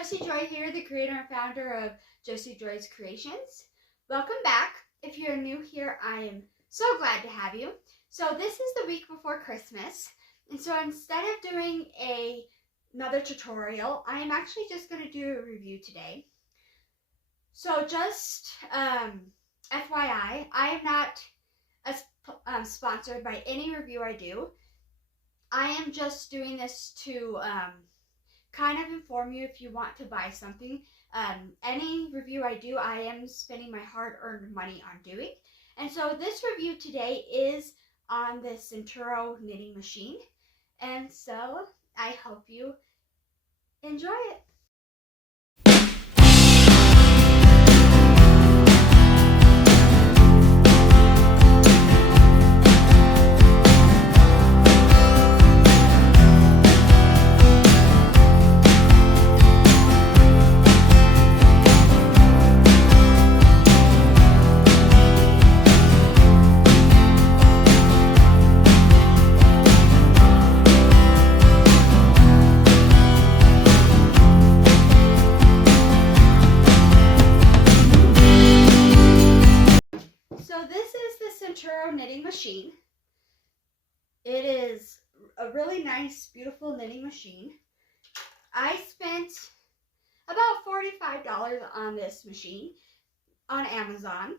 Josie Joy here, the creator and founder of Josie Joy's Creations. Welcome back. If you're new here, I am so glad to have you. So this is the week before Christmas, and so instead of doing another tutorial, I am actually just going to do a review today. So just FYI, I am not sponsored by any review I do. I am just doing this to kind of inform you if you want to buy something. Any review I do, I am spending my hard-earned money on doing. And so this review today is on the Sentro knitting machine. And so I hope you enjoy it. So this is the Sentro knitting machine. It is a really nice, beautiful knitting machine. I spent about $45 on this machine on Amazon.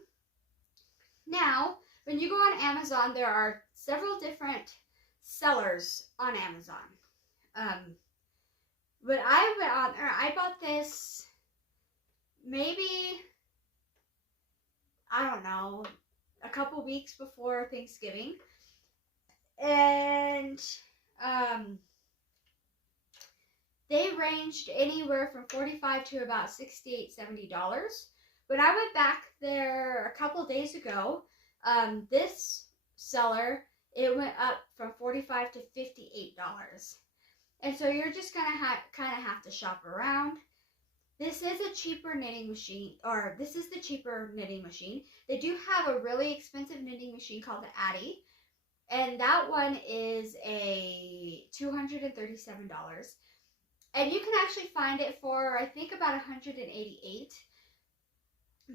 Now, when you go on Amazon, there are several different sellers on Amazon. But I went on there, I bought this maybe, I don't know, a couple weeks before Thanksgiving. And they ranged anywhere from $45 to about $68, $70. When I went back there a couple days ago, this seller, it went up from $45 to $58. And so you're just gonna kind of have to shop around. This is a cheaper knitting machine, or this is the cheaper knitting machine. They do have a really expensive knitting machine called the Addy, and that one is a $237. And you can actually find it for, I think, about $188.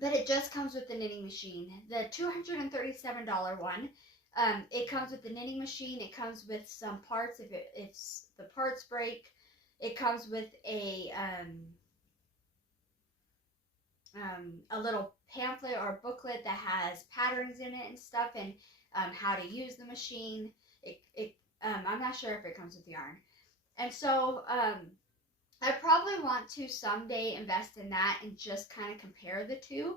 But it just comes with the knitting machine. The $237 one, it comes with the knitting machine. It comes with some parts if the parts break. It comes with a little pamphlet or booklet that has patterns in it and stuff, and how to use the machine. I'm not sure if it comes with yarn. And so I probably want to someday invest in that and just kind of compare the two.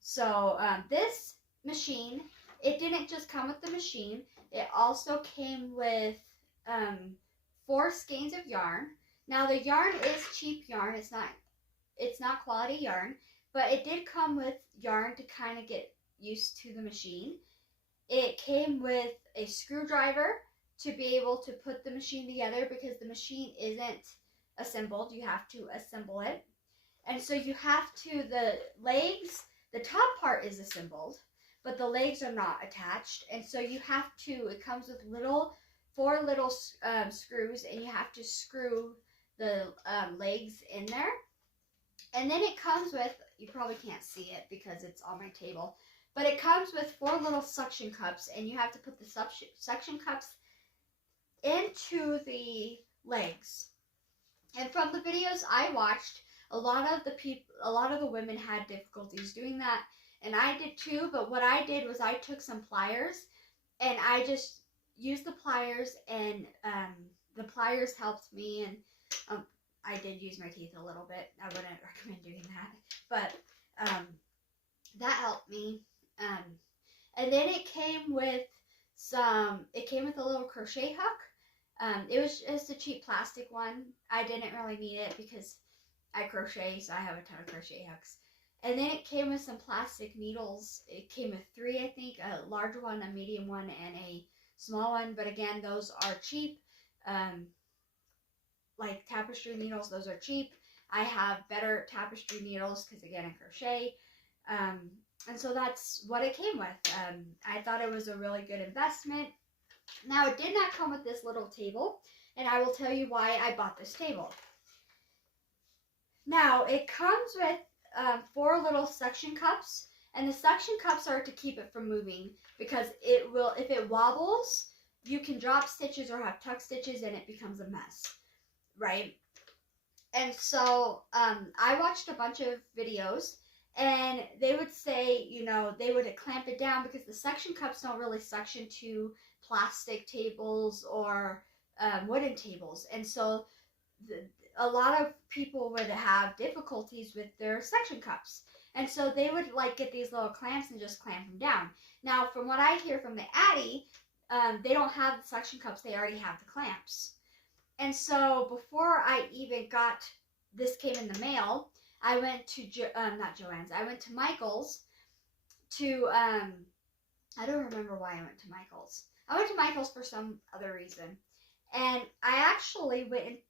So this machine, it didn't just come with the machine. It also came with 4 skeins of yarn. Now the yarn is cheap yarn. It's not quality yarn, but it did come with yarn to kind of get used to the machine. It came with a screwdriver to be able to put the machine together, because the machine isn't assembled. You have to assemble it. And so you have to, the legs, the top part is assembled, but the legs are not attached. And so you have to, it comes with 4 little screws, and you have to screw the legs in there. And then it comes with, you probably can't see it because it's on my table, but it comes with 4 little suction cups, and you have to put the suction cups into the legs. And from the videos I watched, a lot of the women had difficulties doing that, and I did too. But what I did was I took some pliers, and I just used the pliers, and the pliers helped me. And I did use my teeth a little bit. I wouldn't recommend doing that, but that helped me. And then it came with a little crochet hook. It was just a cheap plastic one. I didn't really need it because I crochet, so I have a ton of crochet hooks. And then it came with some plastic needles. It came with 3, I think, a large one, a medium one, and a small one. But again, those are cheap. Like tapestry needles, those are cheap. I have better tapestry needles because, again, I crochet. And so that's what it came with. I thought it was a really good investment. Now, it did not come with this little table, and I will tell you why I bought this table. Now, it comes with 4 little suction cups, and the suction cups are to keep it from moving, because it will, if it wobbles, you can drop stitches or have tuck stitches and it becomes a mess, right? And so I watched a bunch of videos, and they would say, you know, they would clamp it down because the suction cups don't really suction to plastic tables or wooden tables. And so a lot of people would have difficulties with their suction cups. And so they would like get these little clamps and just clamp them down. Now, from what I hear from the Addy, they don't have the suction cups, they already have the clamps. And so before I even got, this came in the mail, I went to, not Joann's, I went to Michael's to, I don't remember why I went to Michael's. I went to Michael's for some other reason. And I actually went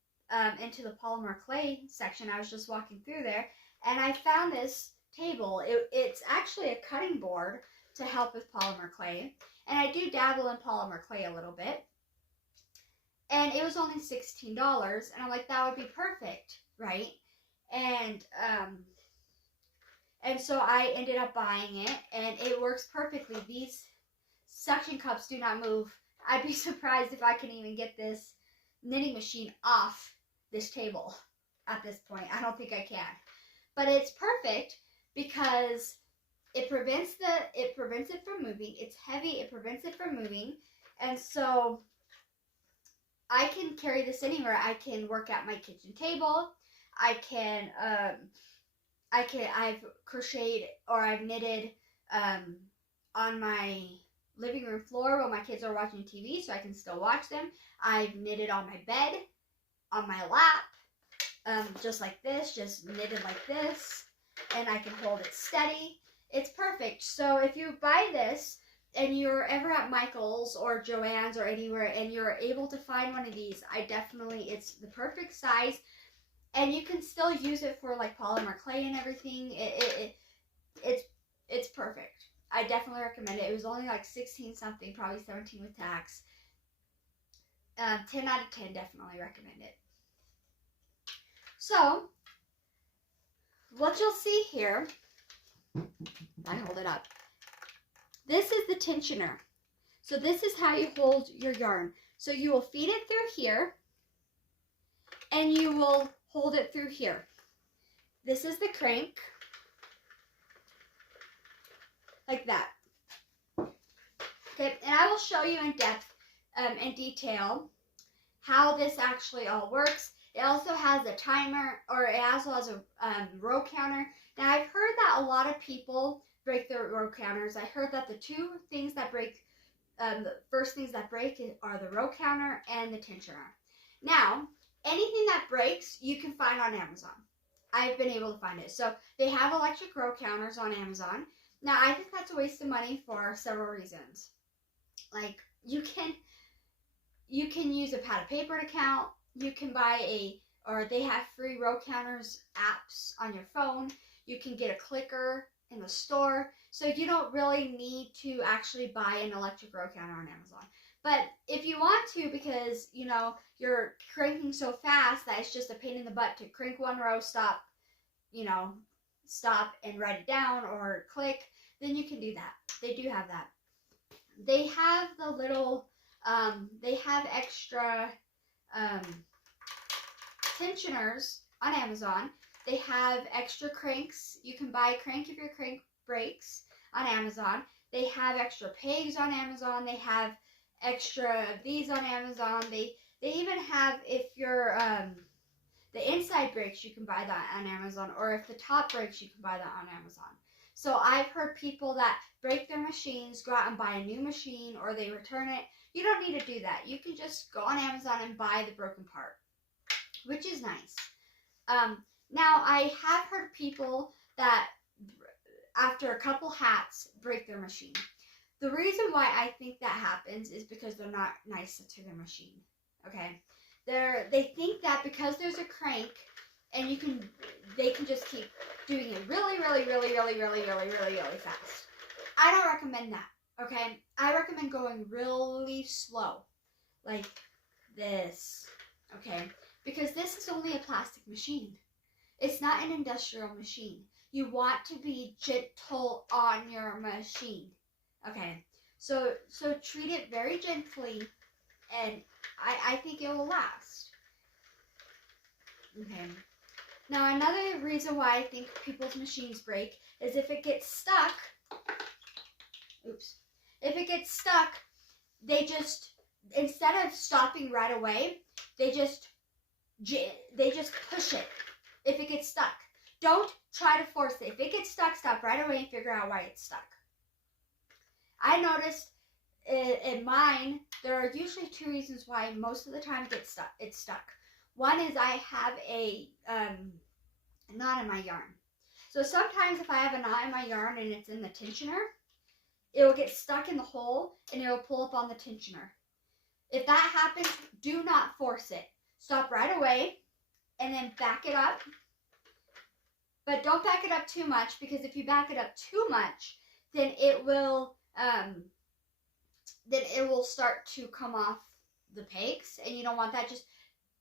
into the polymer clay section. I was just walking through there, and I found this table. It's actually a cutting board to help with polymer clay. And I do dabble in polymer clay a little bit. And it was only $16, and I'm like, that would be perfect, right? And so I ended up buying it, and it works perfectly. These suction cups do not move. I'd be surprised if I can even get this knitting machine off this table at this point. I don't think I can. But it's perfect because it prevents it from moving. It's heavy, it prevents it from moving. And so I can carry this anywhere. I can work at my kitchen table. I've crocheted or I've knitted on my living room floor while my kids are watching TV, so I can still watch them. I've knitted on my bed, on my lap, just like this, just knitted like this, and I can hold it steady. It's perfect. So if you buy this and you're ever at Michael's or Joann's or anywhere and you're able to find one of these, it's the perfect size, and you can still use it for like polymer clay and everything. It's perfect. I definitely recommend it. It was only like 16 something, probably 17 with tax. 10 out of 10, definitely recommend it. So, what you'll see here, I hold it up. This is the tensioner. So this is how you hold your yarn. So you will feed it through here, and you will hold it through here. This is the crank, like that. Okay, and I will show you in depth, in detail, how this actually all works. It also has a timer, or it also has a row counter. Now, I've heard that a lot of people break their row counters. I heard that the two things that break, the first things that break are the row counter and the tensioner. Now, anything that breaks, you can find on Amazon. I've been able to find it. So they have electric row counters on Amazon. Now, I think that's a waste of money for several reasons. Like, you can use a pad of paper to count. You can buy or they have free row counters apps on your phone. You can get a clicker in the store. So you don't really need to actually buy an electric row counter on Amazon. But if you want to, because, you know, you're cranking so fast that it's just a pain in the butt to crank one row, stop, you know, stop and write it down or click, then you can do that. They do have that. They have the little, they have extra tensioners on Amazon. They have extra cranks. You can buy a crank if your crank breaks on Amazon. They have extra pegs on Amazon. They have extra of these on Amazon. They even have, if your the inside breaks, you can buy that on Amazon, or if the top breaks, you can buy that on Amazon. So I've heard people that break their machines, go out and buy a new machine, or they return it. You don't need to do that. You can just go on Amazon and buy the broken part, which is nice. Now, I have heard people that after a couple hats break their machine. The reason why I think that happens is because they're not nice to their machine. Okay, they think that because there's a crank and they can just keep doing it really fast. I don't recommend that. Okay, I recommend going really slow, like this. Okay, because this is only a plastic machine. It's not an industrial machine. You want to be gentle on your machine. Okay, so treat it very gently, and I think it will last. Okay. Now another reason why I think people's machines break is if it gets stuck. Oops. If it gets stuck, they just, instead of stopping right away, they just push it. If it gets stuck, don't try to force it. If it gets stuck, stop right away and figure out why it's stuck. I noticed in mine, there are usually two reasons why most of the time it's stuck. One is I have a knot in my yarn. So sometimes if I have a knot in my yarn and it's in the tensioner, it will get stuck in the hole and it will pull up on the tensioner. If that happens, do not force it. Stop right away and then back it up. But don't back it up too much, because if you back it up too much, then it will start to come off the pegs, and you don't want that. Just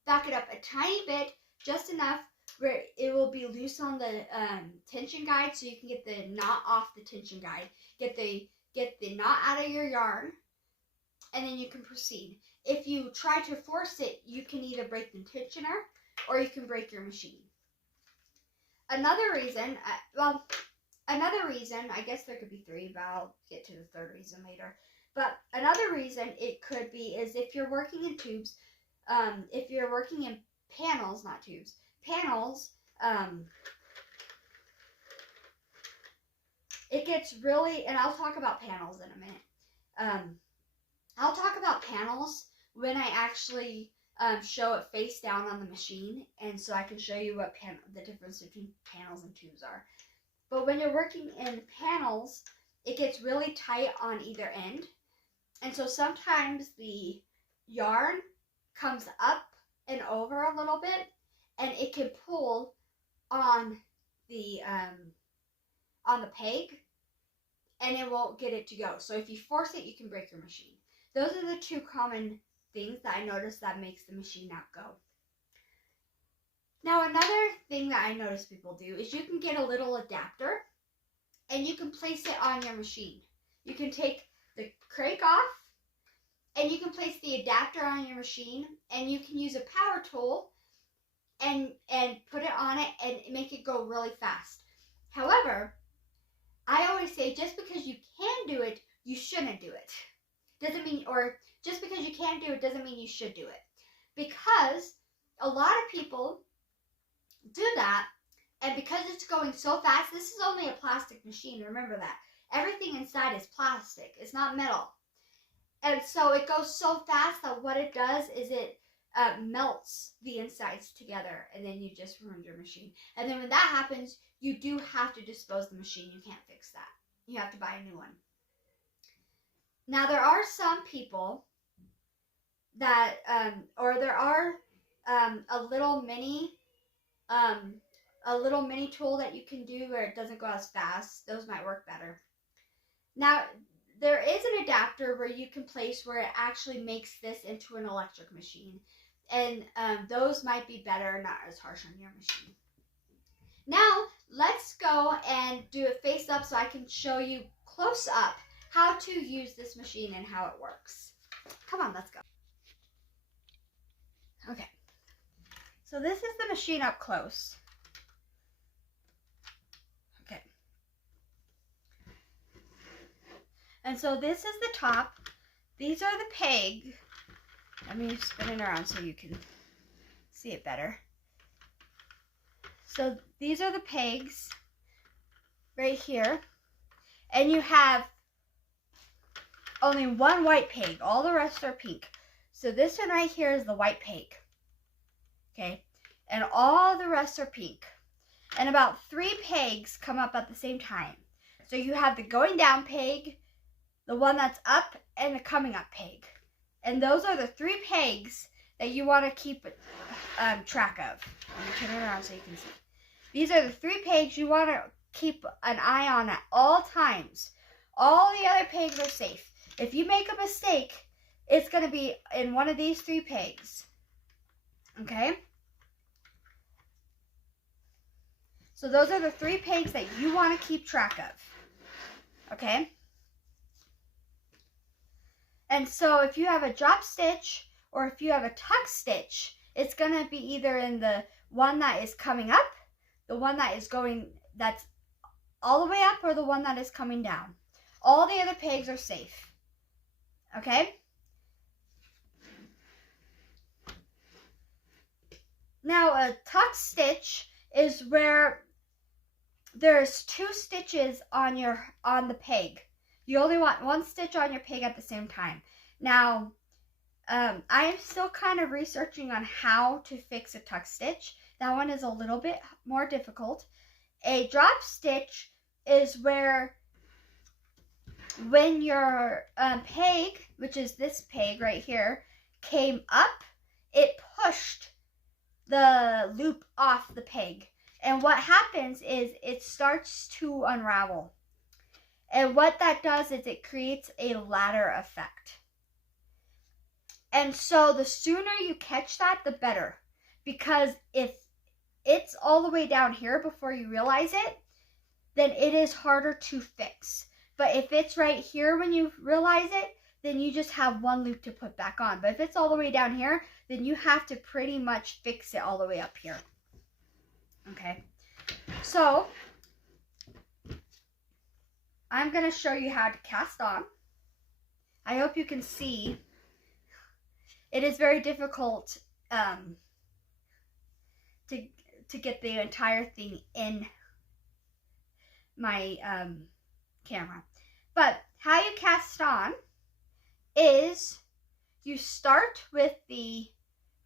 back it up a tiny bit, just enough where it will be loose on the tension guide, so you can get the knot off the tension guide. Get the knot out of your yarn, and then you can proceed. If you try to force it, you can either break the tensioner or you can break your machine. Another reason, I guess there could be three, but I'll get to the third reason later. But another reason it could be is if you're working in tubes, if you're working in panels, not tubes, panels, it gets really, and I'll talk about panels in a minute. I'll talk about panels when I actually show it face down on the machine, and so I can show you what the difference between panels and tubes are. But when you're working in panels, it gets really tight on either end, and so sometimes the yarn comes up and over a little bit, and it can pull on the peg, and it won't get it to go. So if you force it, you can break your machine. Those are the two common things that I noticed that makes the machine not go. Now another thing that I notice people do is you can get a little adapter and you can place it on your machine. You can take the crank off and you can place the adapter on your machine, and you can use a power tool and put it on it and make it go really fast. However, I always say just because you can do it, you shouldn't do it. Doesn't mean, or just because you can't do it doesn't mean you should do it. Because a lot of people do that, and because it's going so fast, this is only a plastic machine, remember that. Everything inside is plastic, it's not metal. And so it goes so fast that what it does is it melts the insides together, and then you just ruined your machine. And then when that happens, you do have to dispose the machine. You can't fix that. You have to buy a new one. Now there are some people that, there are a little mini tool that you can do where it doesn't go as fast. Those might work better. Now there is an adapter where you can place where it actually makes this into an electric machine, and those might be better, not as harsh on your machine. Now let's go and do it face up so I can show you close up how to use this machine and how it works. Come on, let's go. Okay, so this is the machine up close. Okay. And so this is the top. These are the peg. Let me spin it around so you can see it better. So these are the pegs right here. And you have only one white peg. All the rest are pink. So this one right here is the white peg. Okay? And all the rest are pink. And about 3 pegs come up at the same time. So you have the going down peg, the one that's up, and the coming up peg. And those are the 3 pegs that you want to keep track of. Let me turn it around so you can see. These are the 3 pegs you want to keep an eye on at all times. All the other pegs are safe. If you make a mistake, it's going to be in one of these 3 pegs. Okay? So those are the 3 pegs that you want to keep track of. Okay? And so if you have a drop stitch or if you have a tuck stitch, it's going to be either in the one that is coming up, the one that is going, that's all the way up, or the one that is coming down. All the other pegs are safe. Okay? Now a tuck stitch is where there's 2 stitches on the peg. You only want 1 stitch on your peg at the same time. Now, I am still kind of researching on how to fix a tuck stitch. That one is a little bit more difficult. A drop stitch is where when your peg, which is this peg right here, came up, it pushed the loop off the peg. And what happens is it starts to unravel. And what that does is it creates a ladder effect. And so the sooner you catch that, the better. Because if it's all the way down here before you realize it, then it is harder to fix. But if it's right here when you realize it, then you just have 1 loop to put back on. But if it's all the way down here, then you have to pretty much fix it all the way up here. Okay, so I'm going to show you how to cast on. I hope you can see. It is very difficult to get the entire thing in my camera. But how you cast on is you start with the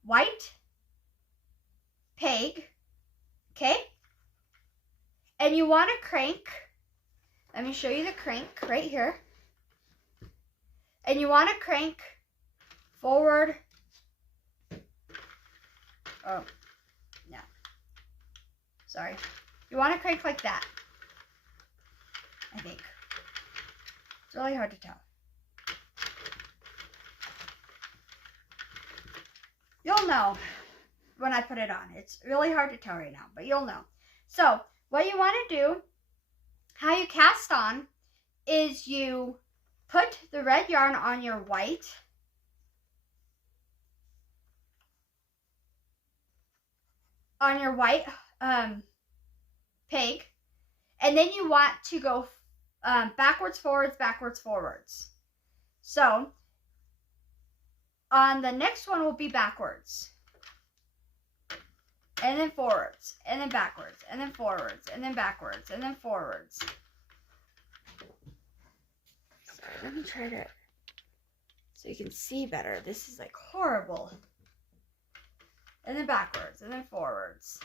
white peg, okay? And you want to crank. Let me show you the crank right here. And you want to crank forward. Oh, no. Sorry. You want to crank like that, I think. It's really hard to tell. You'll know when I put it on. It's really hard to tell right now, but you'll know. So, what you want to do, how you cast on, is you put the red yarn on your white peg, and then you want to go backwards, forwards, backwards, forwards. So on the next one will be backwards, and then forwards, and then backwards, and then forwards, and then backwards, and then forwards. Sorry, let me try to, so you can see better. This is like horrible. And then backwards, and then forwards.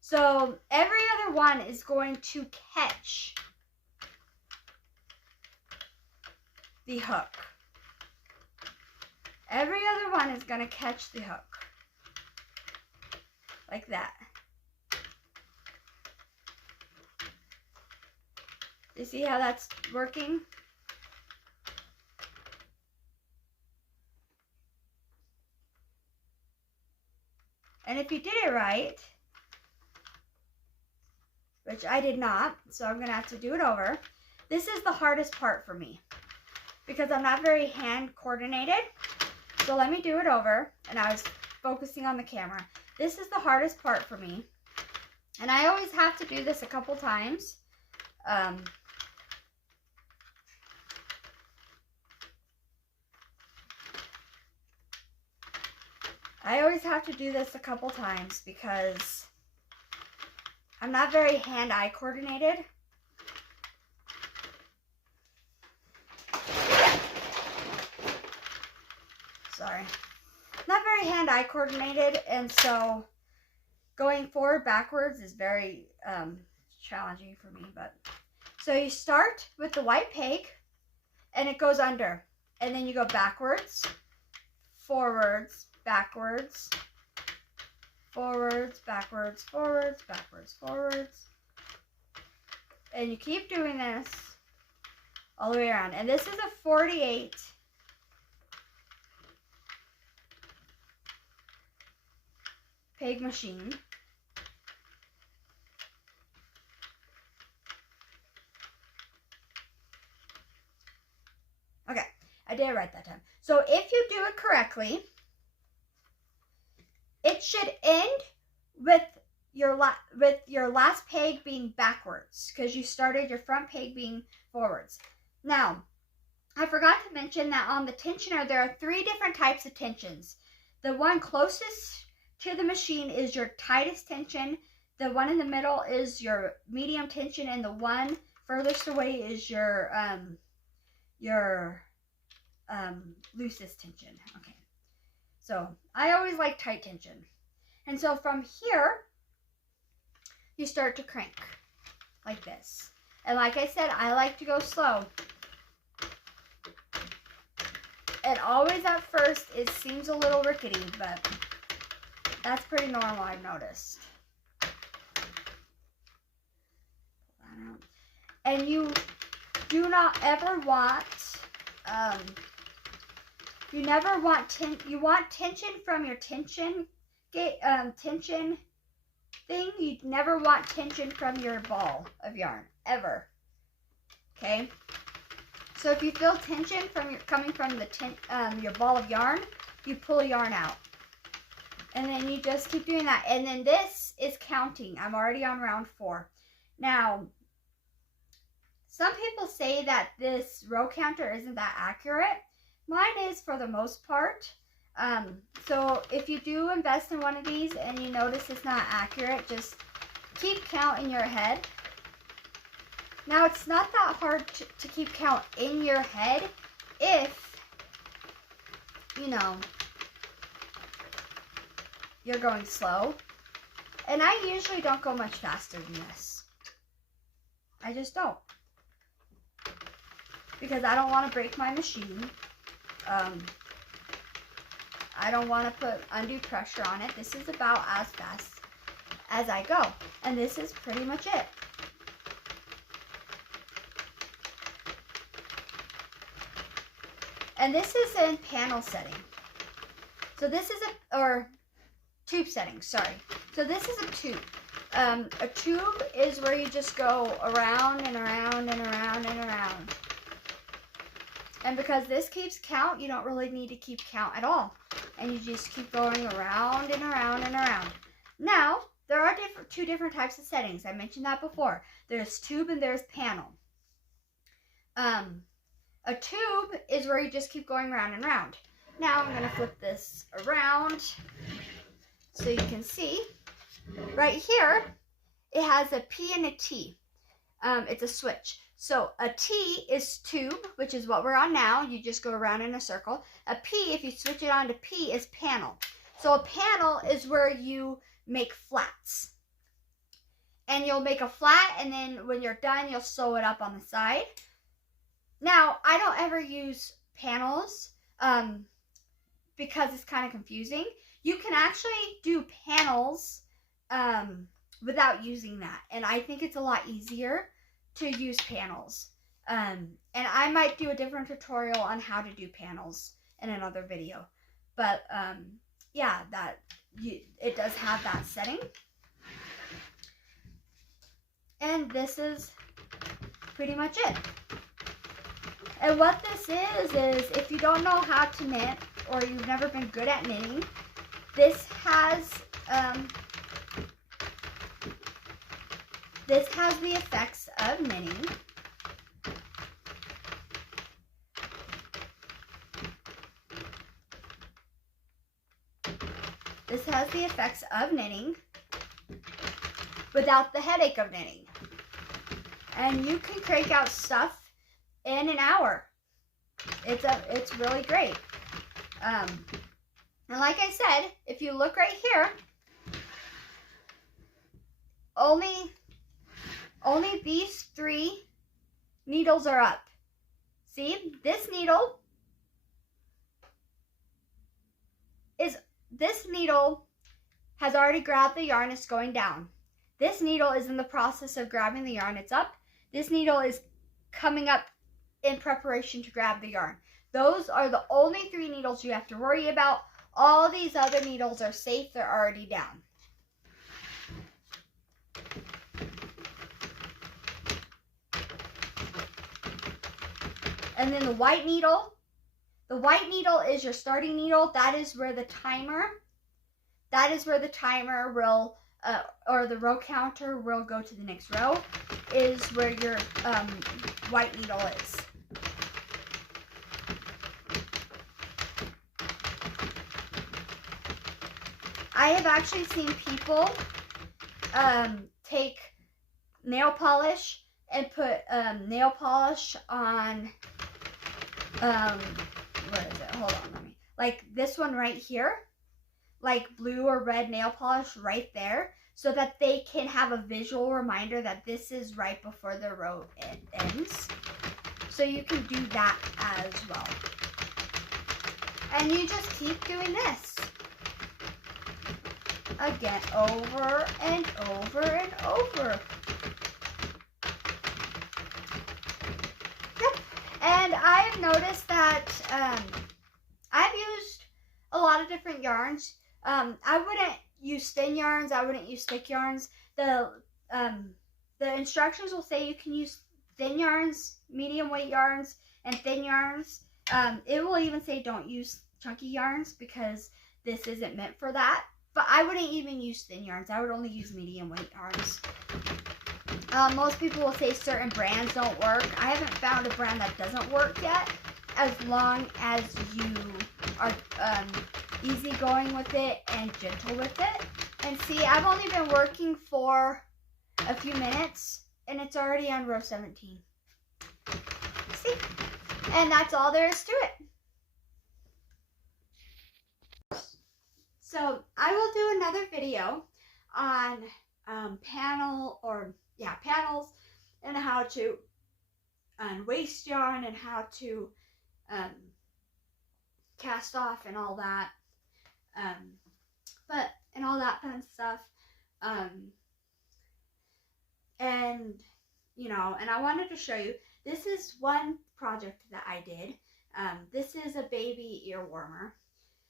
So every other one is going to catch the hook. Every other one is going to catch the hook. Like that. You see how that's working? And if you did it right, which I did not, so I'm going to have to do it over. This is the hardest part for me because I'm not very hand coordinated. So let me do it over, and I was focusing on the camera. This is the hardest part for me, and I always have to do this a couple times. I always have to do this a couple times because I'm not very hand-eye coordinated. Sorry. Not very hand-eye coordinated, and so going forward, backwards is very challenging for me. But so you start with the white peg, and it goes under, and then you go backwards, forwards, backwards, forwards, backwards, forwards, backwards, forwards. And you keep doing this all the way around. And this is a 48 peg machine. Okay, I did it right that time. So if you do it correctly, it should end with your last peg being backwards because you started your front peg being forwards. Now, I forgot to mention that on the tensioner, there are 3 different types of tensions. The one closest to the machine is your tightest tension. The one in the middle is your medium tension, and the one furthest away is your loosest tension. Okay, so I always like tight tension. And so from here, you start to crank like this. And like I said, I like to go slow. And always at first, it seems a little rickety, but that's pretty normal, I've noticed. And you do not ever want, you want tension from your tension thing. You never want tension from your ball of yarn, ever. Okay? So if you feel tension coming from your ball of yarn, you pull yarn out. And then you just keep doing that. And then this is counting. I'm already on round 4. Now, some people say that this row counter isn't that accurate. Mine is for the most part. So if you do invest in one of these and you notice it's not accurate, just keep count in your head. Now, it's not that hard to keep count in your head if, you know, you're going slow. And I usually don't go much faster than this. I just don't. Because I don't want to break my machine. I don't want to put undue pressure on it. This is about as fast as I go. And this is pretty much it. And this is in panel setting. So this is or tube setting, sorry. So this is a tube. A tube is where you just go around and around and around and around. And because this keeps count, you don't really need to keep count at all. And you just keep going around and around and around. Now, there are 2 different types of settings. I mentioned that before. There's tube and there's panel. A tube is where you just keep going round and round. Now I'm going to flip this around so you can see. Right here, it has a P and a T. It's a switch. So a T is tube, which is what we're on now. You just go around in a circle. A P, if you switch it on to P, is panel. So a panel is where you make flats. And you'll make a flat, and then when you're done, you'll sew it up on the side. Now, I don't ever use panels because it's kind of confusing. You can actually do panels without using that. And I think it's a lot easier to use panels. And I might do a different tutorial on how to do panels in another video. But yeah, it does have that setting. And this is pretty much it. And what this is if you don't know how to knit or you've never been good at knitting, this has the effects of knitting. This has the effects of knitting without the headache of knitting. And you can crank out stuff in an hour. It's really great. And like I said, if you look right here, only these 3 needles are up. See, this needle has already grabbed the yarn, it's going down. This needle is in the process of grabbing the yarn, it's up. This needle is coming up in preparation to grab the yarn. Those are the only 3 needles you have to worry about. All these other needles are safe, they're already down. And then the white needle is your starting needle. That is where the timer will, or the row counter will go to the next row, is where your white needle is. I have actually seen people take nail polish and put nail polish on, what is it? Hold on, let me, like this one right here, like blue or red nail polish right there, so that they can have a visual reminder that this is right before the row ends. So you can do that as well. And you just keep doing this again, over and over and over. Yep. And I've noticed that I've used a lot of different yarns. I wouldn't use thin yarns. I wouldn't use thick yarns. The instructions will say you can use thin yarns, medium weight yarns, and thin yarns. It will even say don't use chunky yarns because this isn't meant for that. But I wouldn't even use thin yarns. I would only use medium weight yarns. Most people will say certain brands don't work. I haven't found a brand that doesn't work yet, as long as you are easygoing with it and gentle with it. And see, I've only been working for a few minutes, and it's already on row 17. See? And that's all there is to it. So I will do another video on panels and how to waste yarn and how to cast off and all that, and all that fun stuff. And you know, and I wanted to show you, this is one project that I did. This is a baby ear warmer.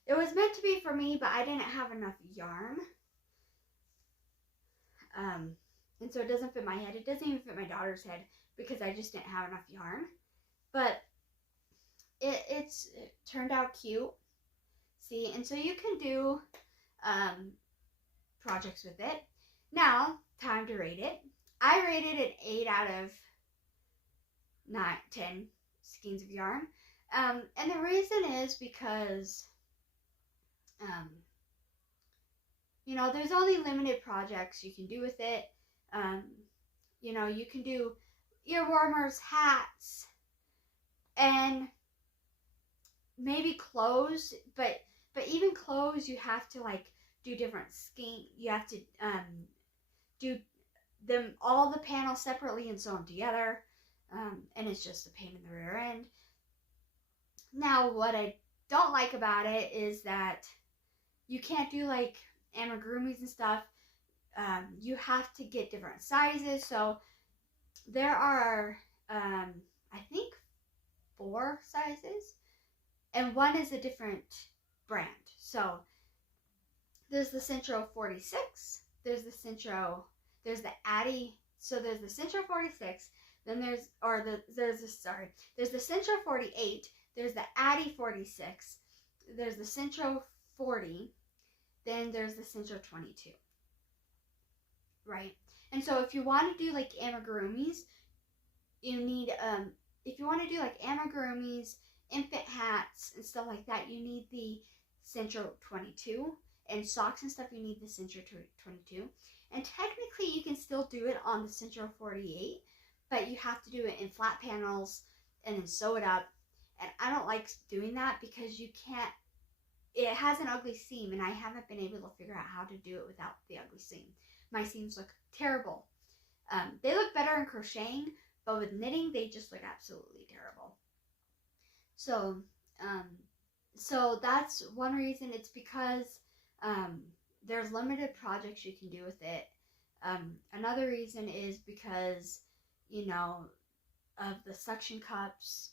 It was meant to be for me, but I didn't have enough yarn. And so it doesn't fit my head. It doesn't even fit my daughter's head because I just didn't have enough yarn. But it turned out cute. See, and so you can do projects with it. Now, time to rate it. I rated it 8 out of 10 skeins of yarn. And the reason is because you know, there's only limited projects you can do with it. You know, you can do ear warmers, hats, and maybe clothes, but even clothes, you have to like do different skein. You have to do them, all the panels separately and sew them together, and it's just a pain in the rear end. Now, what I don't like about it is that you can't do like amigurumis and stuff. You have to get different sizes. So there are, I think, 4 sizes, and one is a different brand. So there's the Sentro 46, there's the Sentro, there's the Addy. So there's the Sentro 46, then there's the Sentro 48, there's the Addy 46, there's the Sentro 40, then there's the Sentro 22, right? And so if you want to do like amigurumis, you need, if you want to do like amigurumis, infant hats, and stuff like that, you need the Sentro 22. And socks and stuff, you need the Sentro 22. And technically, you can still do it on the Sentro 48, but you have to do it in flat panels and then sew it up. And I don't like doing that because you can't, it has an ugly seam, and I haven't been able to figure out how to do it without the ugly seam. My seams look terrible. They look better in crocheting, but with knitting, they just look absolutely terrible. So, so that's one reason. It's because there's limited projects you can do with it. Another reason is because, you know, of the suction cups.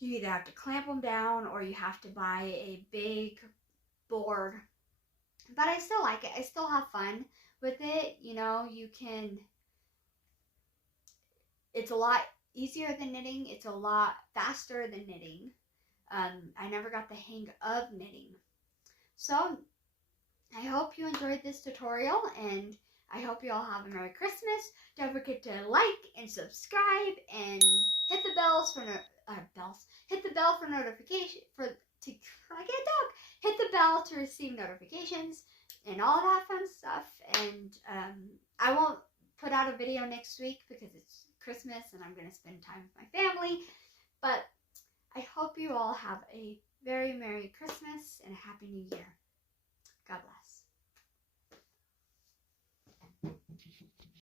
You either have to clamp them down or you have to buy a big board. But I still like it. I still have fun with it. You know, you can, it's a lot easier than knitting. It's a lot faster than knitting. I never got the hang of knitting. So I hope you enjoyed this tutorial, and I hope you all have a Merry Christmas. Don't forget to like and subscribe and hit the bells for hit the bell for notification hit the bell to receive notifications and all that fun stuff. And I won't put out a video next week because it's Christmas and I'm going to spend time with my family. But I hope you all have a very Merry Christmas and a Happy New Year. God bless.